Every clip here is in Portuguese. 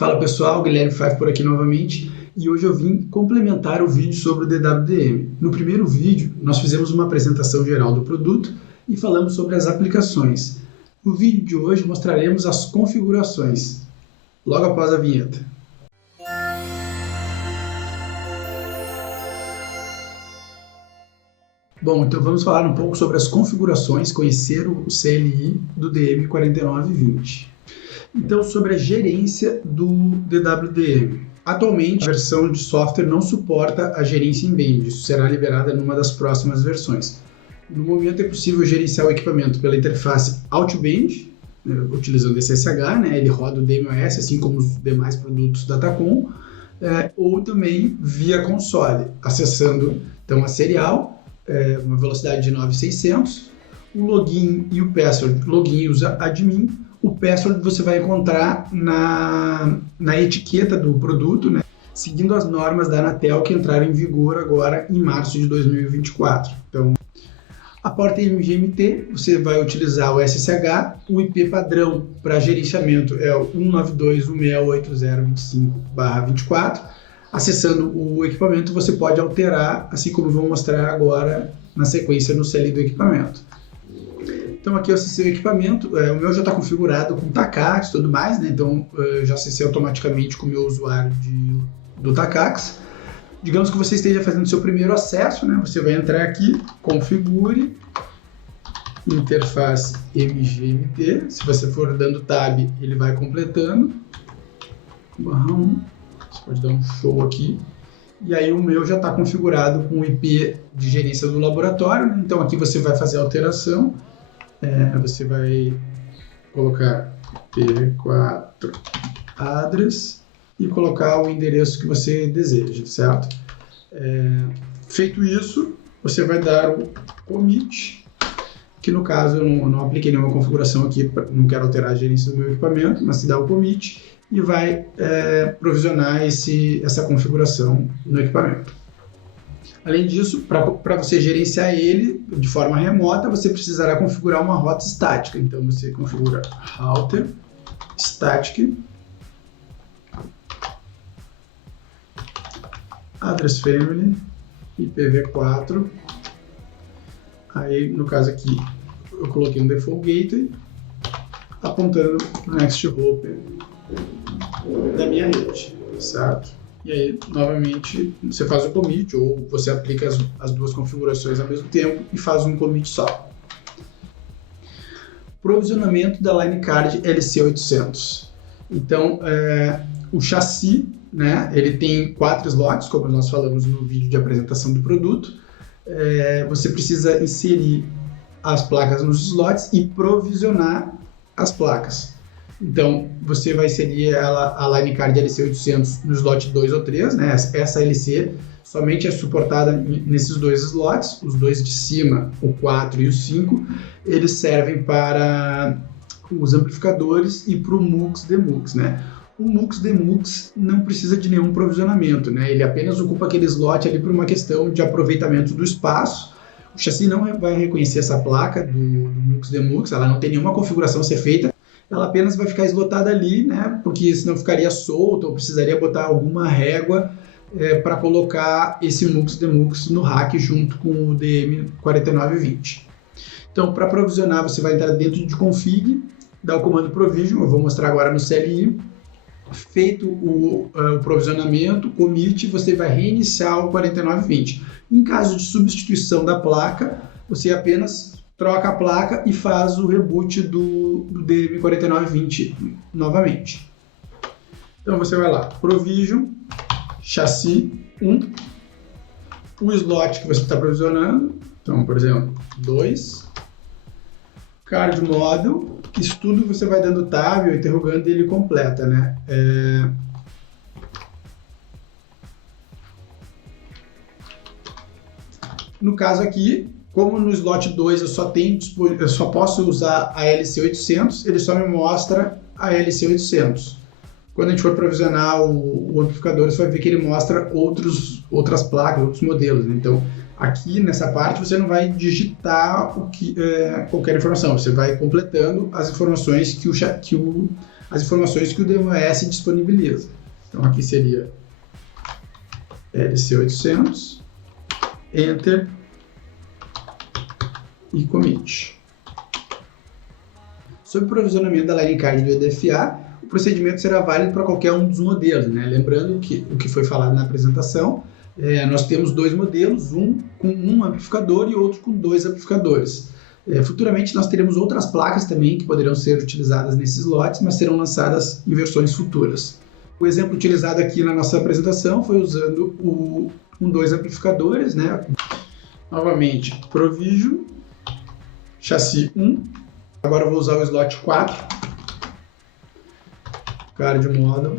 Fala pessoal, Guilherme Five por aqui novamente e hoje eu vim complementar o vídeo sobre o DWDM. No primeiro vídeo nós fizemos uma apresentação geral do produto e falamos sobre as aplicações. No vídeo de hoje mostraremos as configurações, logo após a vinheta. Bom, então vamos falar um pouco sobre as configurações, conhecer o CLI do DM4920. Então, sobre a gerência do DWDM. Atualmente, a versão de software não suporta a gerência em band, isso será liberada numa das próximas versões. No momento é possível gerenciar o equipamento pela interface Outbound, utilizando SSH, ele roda o DMOS, assim como os demais produtos da Tacom, ou também via console, acessando então a serial, uma velocidade de 9600, o login e o password. Login usa admin, o password você vai encontrar na etiqueta do produto, seguindo as normas da Anatel que entraram em vigor agora em março de 2024. Então, a porta MGMT, você vai utilizar o SSH, o IP padrão para gerenciamento é o 192.168.0.25/24. Acessando o equipamento, você pode alterar, assim como vou mostrar agora na sequência no CLI do equipamento. Então aqui eu acessei o equipamento, o meu já está configurado com Takax e tudo mais, então eu já acessei automaticamente com o meu usuário do Takax. Digamos que você esteja fazendo seu primeiro acesso, você vai entrar aqui, configure, interface MGMT, se você for dando tab ele vai completando, /1, você pode dar um show aqui, e aí o meu já está configurado com o IP de gerência do laboratório, então aqui você vai fazer a alteração. Você vai colocar P4 address e colocar o endereço que você deseja, certo? Feito isso, você vai dar o commit, que no caso eu não apliquei nenhuma configuração aqui, não quero alterar a gerência do meu equipamento, mas se dá o commit e vai provisionar essa configuração no equipamento. Além disso, para você gerenciar ele de forma remota, você precisará configurar uma rota estática. Então, você configura router static address family IPv4. Aí, no caso aqui, eu coloquei um default gateway apontando para o next hop da minha rede, certo? E aí, novamente, você faz o commit ou você aplica as duas configurações ao mesmo tempo e faz um commit só. Provisionamento da line card LC800. Então, o chassi, ele tem 4 slots, como nós falamos no vídeo de apresentação do produto. Você precisa inserir as placas nos slots e provisionar as placas. Então, você vai inserir a line card LC800 no slot 2 ou 3, Essa LC somente é suportada nesses dois slots, os dois de cima, o 4 e o 5, eles servem para os amplificadores e para o MUX-DMUX, O MUX-DMUX não precisa de nenhum provisionamento, Ele apenas ocupa aquele slot ali por uma questão de aproveitamento do espaço. O chassi não vai reconhecer essa placa do MUX-DMUX, ela não tem nenhuma configuração a ser feita, ela apenas vai ficar eslotada ali, porque senão ficaria solta ou precisaria botar alguma régua para colocar esse MUX-DMUX no rack junto com o DM4920. Então, para provisionar, você vai entrar dentro de config, dar o comando provision, eu vou mostrar agora no CLI. Feito o provisionamento, commit, você vai reiniciar o 4920. Em caso de substituição da placa, você apenas troca a placa e faz o reboot do DM4920 novamente. Então você vai lá, provision, chassi 1, o slot que você está provisionando, então por exemplo, 2, card model, isso tudo você vai dando tab ou interrogando e ele completa, No caso aqui, como no slot 2 eu só posso usar a LC800, ele só me mostra a LC800. Quando a gente for provisionar o amplificador, você vai ver que ele mostra outras placas, outros modelos. Então, aqui nessa parte você não vai digitar qualquer informação, você vai completando as informações que as informações que o DMOS disponibiliza. Então aqui seria LC800, Enter e Commit. Sobre o provisionamento da line card do EDFA, o procedimento será válido para qualquer um dos modelos, né? Lembrando que o que foi falado na apresentação, nós temos dois modelos, um com um amplificador e outro com dois amplificadores. Futuramente nós teremos outras placas também que poderão ser utilizadas nesses lotes, mas serão lançadas em versões futuras. O exemplo utilizado aqui na nossa apresentação foi usando com dois amplificadores, né? Novamente, Provision, chassi 1. Agora eu vou usar o slot 4, card model.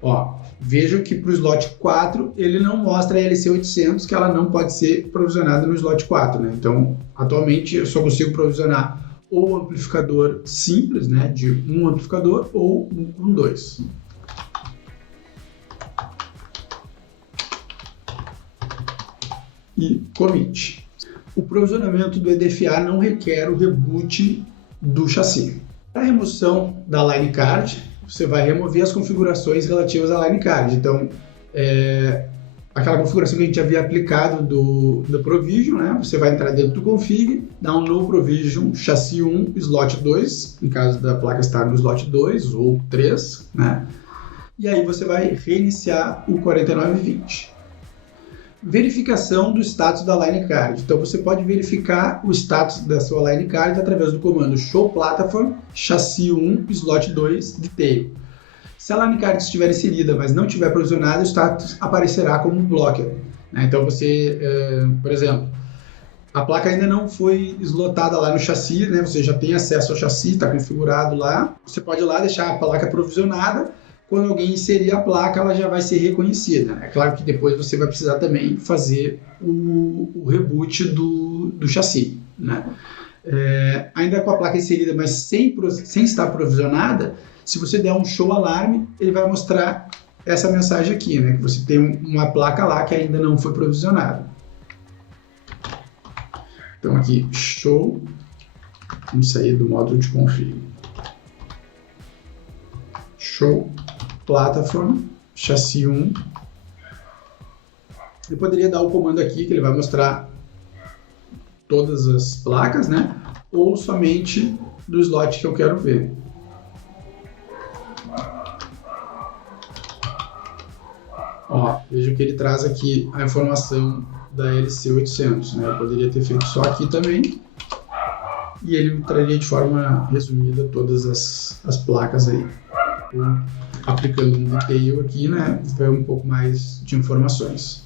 Ó, vejam que para o slot 4 ele não mostra a LC800, que ela não pode ser provisionada no slot 4, né? Então, atualmente eu só consigo provisionar ou amplificador simples, né, de um amplificador, ou um com dois. E Commit. O provisionamento do EDFA não requer o reboot do chassi. Para a remoção da line card, você vai remover as configurações relativas à line card. Então, aquela configuração que a gente havia aplicado do Provision, né? Você vai entrar dentro do config, dar um no Provision chassi 1, slot 2, em caso da placa estar no slot 2 ou 3, né? E aí você vai reiniciar o 4920. Verificação do status da line card. Então você pode verificar o status da sua line card através do comando show platform chassi 1 slot 2 detail. Se a line card estiver inserida, mas não estiver provisionada, o status aparecerá como um blocker, né? Então você, por exemplo, a placa ainda não foi slotada lá no chassi, né? Você já tem acesso ao chassi, está configurado lá. Você pode ir lá deixar a placa provisionada. Quando alguém inserir a placa, ela já vai ser reconhecida. É claro que depois você vai precisar também fazer o reboot do chassi, né? Ainda com a placa inserida, mas sem estar provisionada, se você der um show alarme, ele vai mostrar essa mensagem aqui, né? Que você tem uma placa lá que ainda não foi provisionada. Então aqui, show, vamos sair do módulo de config. Show platform chassi 1. Eu poderia dar o comando aqui que ele vai mostrar todas as placas, né? Ou somente do slot que eu quero ver. Ó, veja que ele traz aqui a informação da LC800, né? Eu poderia ter feito só aqui também. E ele traria de forma resumida todas as placas aí. Aplicando um detail aqui, né, vai um pouco mais de informações.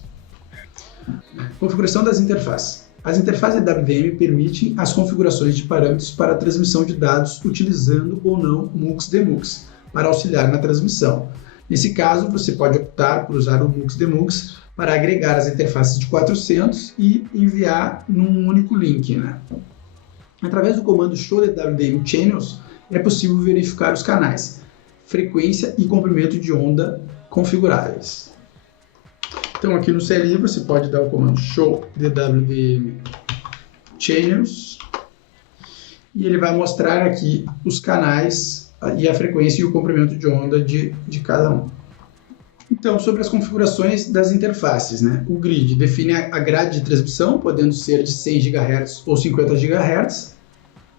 Configuração das interfaces. As interfaces WDM permitem as configurações de parâmetros para a transmissão de dados utilizando ou não MUX-DMUX para auxiliar na transmissão. Nesse caso, você pode optar por usar o MUX-DMUX para agregar as interfaces de 400 e enviar num único link, né? Através do comando show_WDM channels é possível verificar os canais, frequência e comprimento de onda configuráveis. Então aqui no CLI você pode dar o comando show_WDM channels e ele vai mostrar aqui os canais e a frequência e o comprimento de onda de cada um. Então, sobre as configurações das interfaces, né? O grid define a grade de transmissão, podendo ser de 100 GHz ou 50 GHz.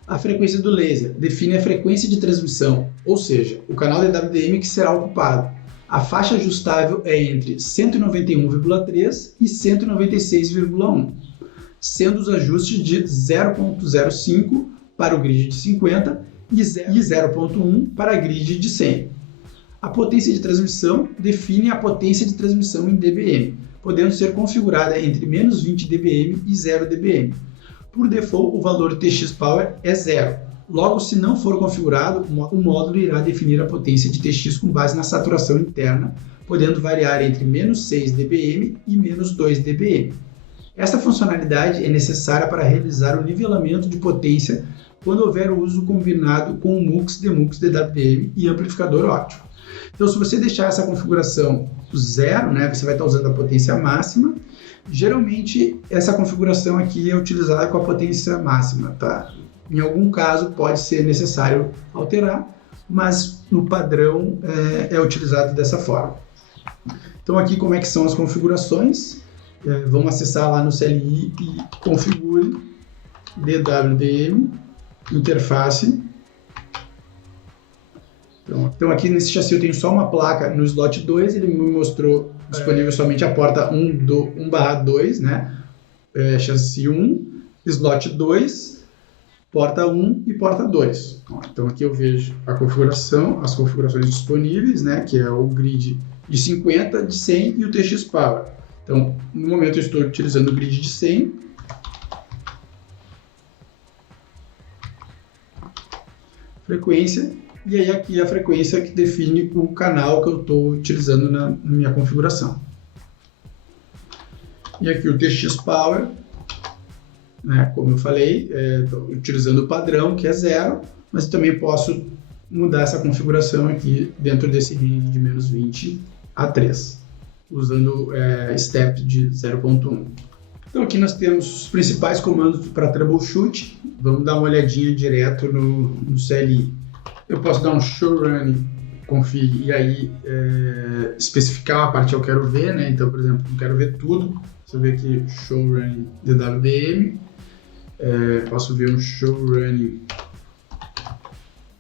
A frequência do laser define a frequência de transmissão, ou seja, o canal DWDM que será ocupado. A faixa ajustável é entre 191,3 e 196,1, sendo os ajustes de 0,05 para o grid de 50 e 0,1 para a grid de 100. A potência de transmissão define a potência de transmissão em dBm, podendo ser configurada entre menos 20 dBm e 0 dBm. Por default, o valor TX-Power é 0. Logo, se não for configurado, o módulo irá definir a potência de TX com base na saturação interna, podendo variar entre menos 6 dBm e menos 2 dBm. Esta funcionalidade é necessária para realizar o nivelamento de potência quando houver o uso combinado com o MUX, DMUX, DWDM e amplificador óptico. Então, se você deixar essa configuração 0, né, você vai estar usando a potência máxima. Geralmente, essa configuração aqui é utilizada com a potência máxima, tá? Em algum caso, pode ser necessário alterar, mas no padrão é utilizado dessa forma. Então aqui como é que são as configurações? Vamos acessar lá no CLI e configure DWDM, interface. Então aqui nesse chassi eu tenho só uma placa no slot 2, ele me mostrou disponível somente a porta 1/2, né? Chassi 1, slot 2, porta 1 e porta 2. Então aqui eu vejo a configuração, as configurações disponíveis, né? Que é o grid de 50, de 100 e o TX Power. Então no momento eu estou utilizando o grid de 100. Frequência. E aí aqui a frequência que define o canal que eu estou utilizando na minha configuração. E aqui o TX Power, né, como eu falei, estou utilizando o padrão que é 0, mas eu também posso mudar essa configuração aqui dentro desse range de -20 a 3, usando step de 0.1. Então aqui nós temos os principais comandos para troubleshoot. Vamos dar uma olhadinha direto no CLI. Eu posso dar um showrun config e aí especificar a parte que eu quero ver, né? Então, por exemplo, eu quero ver tudo. Você vê aqui showrun DWDM. Posso ver um showrun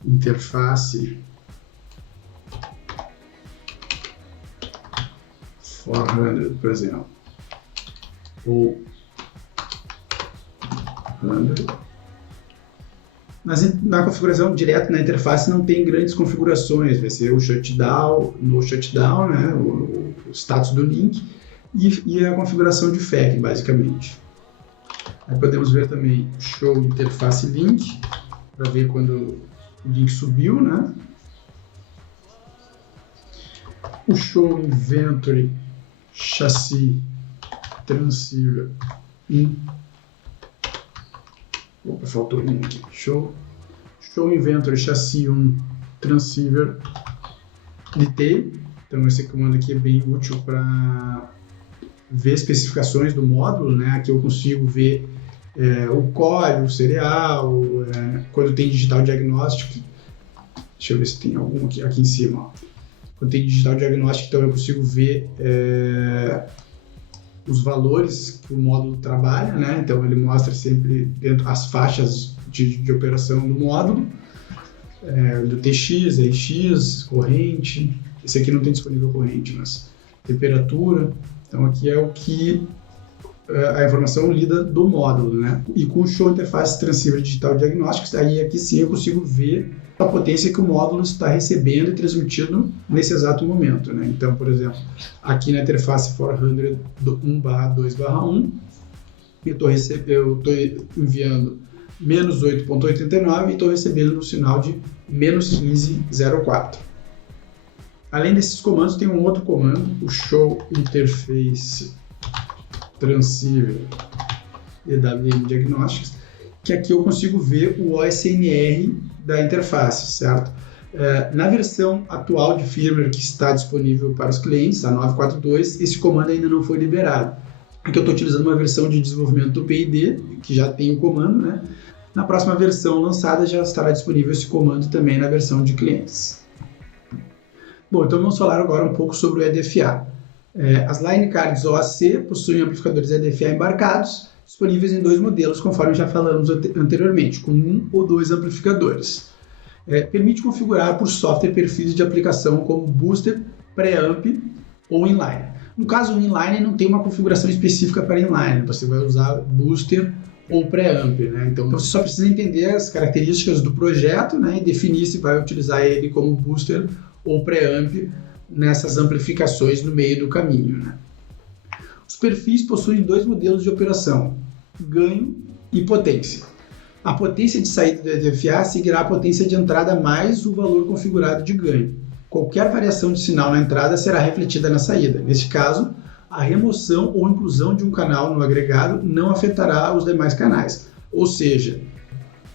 interface 400, por exemplo, ou 100. Na configuração direto na interface não tem grandes configurações, vai ser o shutdown, no shutdown, né, o status do link e a configuração de FAQ, basicamente. Aí podemos ver também show interface link, para ver quando o link subiu, né? O show inventory chassi transceiver. Opa, faltou um aqui. Show inventory chassi 1 transceiver detail. Então esse comando aqui é bem útil para ver especificações do módulo, né? Aqui eu consigo ver o core, o serial, quando tem digital diagnostic. Deixa eu ver se tem algum aqui em cima. Ó. Quando tem digital diagnostic, então eu consigo ver os valores que o módulo trabalha, né? Então ele mostra sempre dentro as faixas de operação do módulo, do TX, RX, corrente. Esse aqui não tem disponível corrente, mas temperatura. Então aqui é o que a informação lida do módulo, né? E com o show interface transceiver digital diagnostics, aí aqui sim eu consigo ver a potência que o módulo está recebendo e transmitindo nesse exato momento, né? Então, por exemplo, aqui na interface 400 do 1/2/1, eu estou enviando -8.89 e estou recebendo um sinal de -15.04. Além desses comandos, tem um outro comando, o show interface transceiver DWDM diagnostics, que aqui eu consigo ver o OSNR da interface, certo? Na versão atual de firmware que está disponível para os clientes, a 942, esse comando ainda não foi liberado. Aqui eu estou utilizando uma versão de desenvolvimento do PID, que já tem o comando, né? Na próxima versão lançada já estará disponível esse comando também na versão de clientes. Bom, então vamos falar agora um pouco sobre o EDFA. As line cards OAC possuem amplificadores EDFA embarcados, disponíveis em 2 modelos, conforme já falamos anteriormente, com 1 ou 2 amplificadores. Permite configurar por software perfis de aplicação como booster, preamp ou inline. No caso, o inline não tem uma configuração específica para inline, você vai usar booster ou preamp, né? Então você só precisa entender as características do projeto, né, e definir se vai utilizar ele como booster ou preamp nessas amplificações no meio do caminho, né? Os perfis possuem 2 modelos de operação, ganho e potência. A potência de saída do EDFA seguirá a potência de entrada mais o valor configurado de ganho. Qualquer variação de sinal na entrada será refletida na saída. Neste caso, a remoção ou inclusão de um canal no agregado não afetará os demais canais. Ou seja,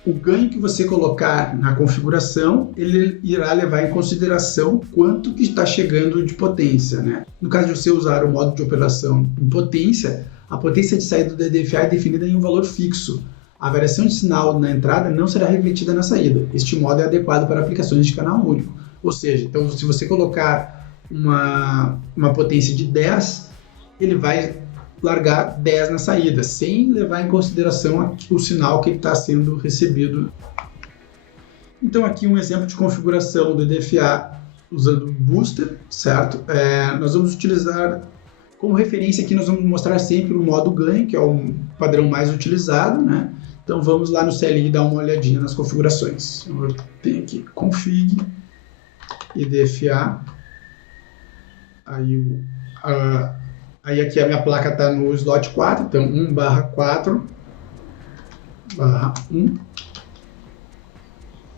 o ganho que você colocar na configuração, ele irá levar em consideração quanto que está chegando de potência, né? No caso de você usar o modo de operação em potência, a potência de saída do EDFA é definida em um valor fixo. a variação de sinal na entrada não será refletida na saída. Este modo é adequado para aplicações de canal único. Ou seja, então, se você colocar uma potência de 10, ele vai largar 10 na saída, sem levar em consideração o sinal que está sendo recebido. Então, aqui um exemplo de configuração do EDFA usando o booster, certo? Nós vamos utilizar, como referência aqui, nós vamos mostrar sempre o modo ganho, que é o padrão mais utilizado, né? Então, vamos lá no CLI dar uma olhadinha nas configurações. Eu tenho aqui config, EDFA, aí aqui a minha placa está no slot 4, então 1/4/1.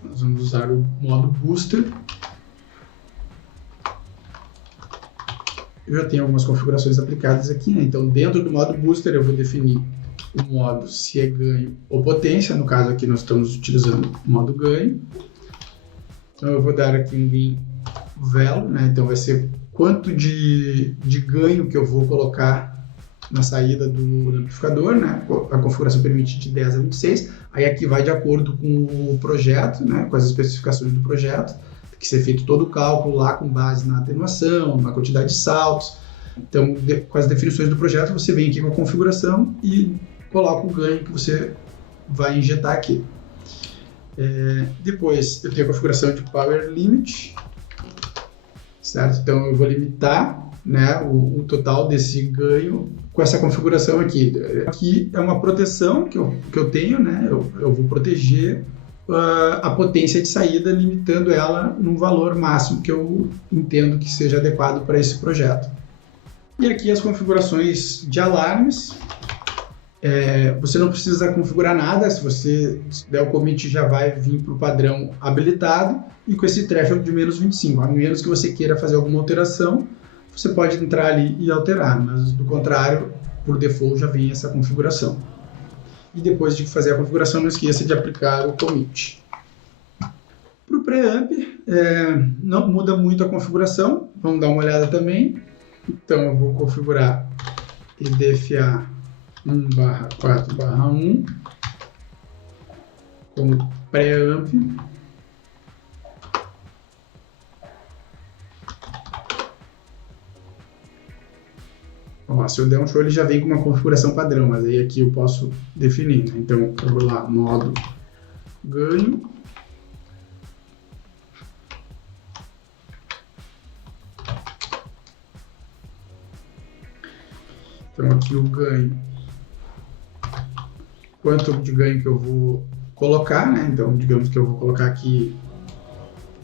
Nós vamos usar o modo booster. Eu já tenho algumas configurações aplicadas aqui, né? Então, dentro do modo booster, eu vou definir o modo se é ganho ou potência. No caso aqui, nós estamos utilizando o modo ganho. Então, eu vou dar aqui um gain value, né? Então, vai ser quanto de ganho que eu vou colocar na saída do amplificador, né? A configuração permite de 10 a 26. Aí aqui vai de acordo com o projeto, né? Com as especificações do projeto. Tem que ser feito todo o cálculo lá com base na atenuação, na quantidade de saltos. Então, com as definições do projeto, você vem aqui com a configuração e coloca o ganho que você vai injetar aqui. Depois, eu tenho a configuração de Power Limit, certo? Então, eu vou limitar, né, o total desse ganho com essa configuração aqui. Aqui é uma proteção que eu tenho, né? Eu vou proteger a potência de saída, limitando ela num valor máximo que eu entendo que seja adequado para esse projeto. E aqui as configurações de alarmes. Você não precisa configurar nada, se você der o commit já vai vir para o padrão habilitado e com esse threshold de menos 25, a menos que você queira fazer alguma alteração, você pode entrar ali e alterar, mas do contrário, por default já vem essa configuração. E depois de fazer a configuração, não esqueça de aplicar o commit. Para o preamp, não muda muito a configuração, vamos dar uma olhada também. Então eu vou configurar EDFA 1/4/1 como preamp. Se eu der um show, ele já vem com uma configuração padrão, mas aí aqui eu posso definir, né? Então eu vou lá, modo ganho. Então aqui o ganho, quanto de ganho que eu vou colocar, né? Então digamos que eu vou colocar aqui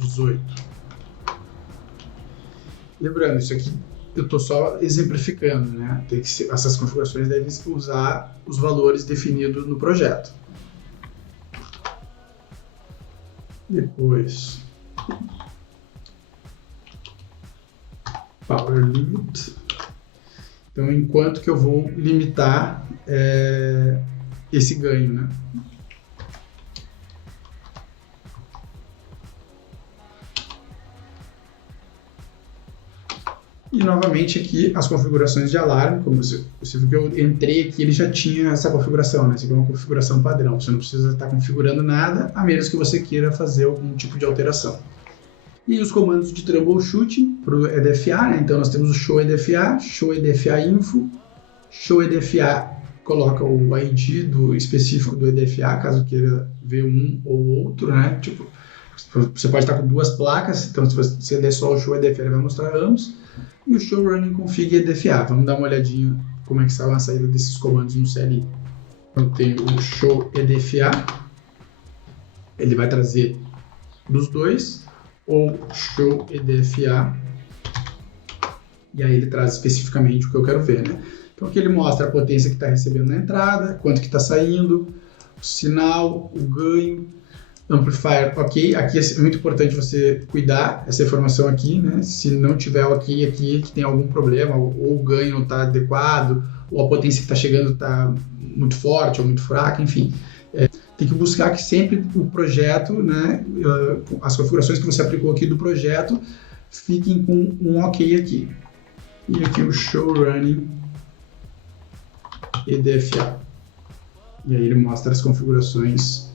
18. Lembrando, isso aqui eu estou só exemplificando, né? Essas configurações devem usar os valores definidos no projeto. Depois, Power Limit. Então, enquanto que eu vou limitar esse ganho, né? E novamente aqui as configurações de alarme, como você viu que eu entrei aqui, ele já tinha essa configuração, né? Essa aqui é uma configuração padrão, você não precisa estar configurando nada, a menos que você queira fazer algum tipo de alteração. E os comandos de troubleshooting para o EDFA, né? Então nós temos o show EDFA info, show EDFA coloca o ID específico do EDFA, caso queira ver um ou outro, né? Tipo, você pode estar com duas placas, então se você der só o show EDFA, ele vai mostrar ambos. E o show running config EDFA. Vamos dar uma olhadinha como é que está a saída desses comandos no CLI. Então tem o show EDFA, ele vai trazer dos dois, ou show EDFA, e aí ele traz especificamente o que eu quero ver, né? Então aqui ele mostra a potência que está recebendo na entrada, quanto que está saindo, o sinal, o ganho, amplifier, ok. Aqui é muito importante você cuidar essa informação aqui, né? Se não tiver ok aqui, que tem algum problema, ou o ganho não está adequado, ou a potência que está chegando está muito forte ou muito fraca, enfim. Tem que buscar que sempre o projeto, né, as configurações que você aplicou aqui do projeto, fiquem com um ok aqui. E aqui o show running EDFA. E aí ele mostra as configurações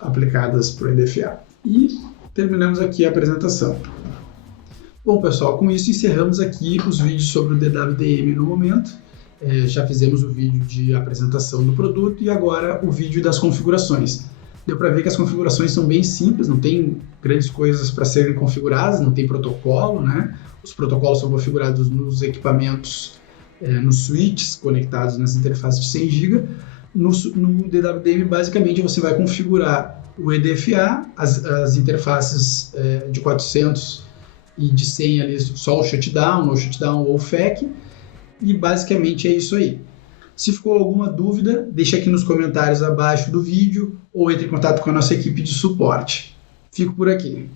aplicadas para o EDFA. E terminamos aqui a apresentação. Bom, pessoal, com isso encerramos aqui os vídeos sobre o DWDM no momento. Já fizemos o vídeo de apresentação do produto e agora o vídeo das configurações. Deu para ver que as configurações são bem simples, não tem grandes coisas para serem configuradas, não tem protocolo, né? Os protocolos são configurados nos equipamentos, nos switches conectados nas interfaces de 100 GB. No DWDM, basicamente, você vai configurar o EDFA, as interfaces de 400 e de 100 ali, só o shutdown, no shutdown ou FEC, e basicamente é isso aí. Se ficou alguma dúvida, deixa aqui nos comentários abaixo do vídeo ou entre em contato com a nossa equipe de suporte. Fico por aqui.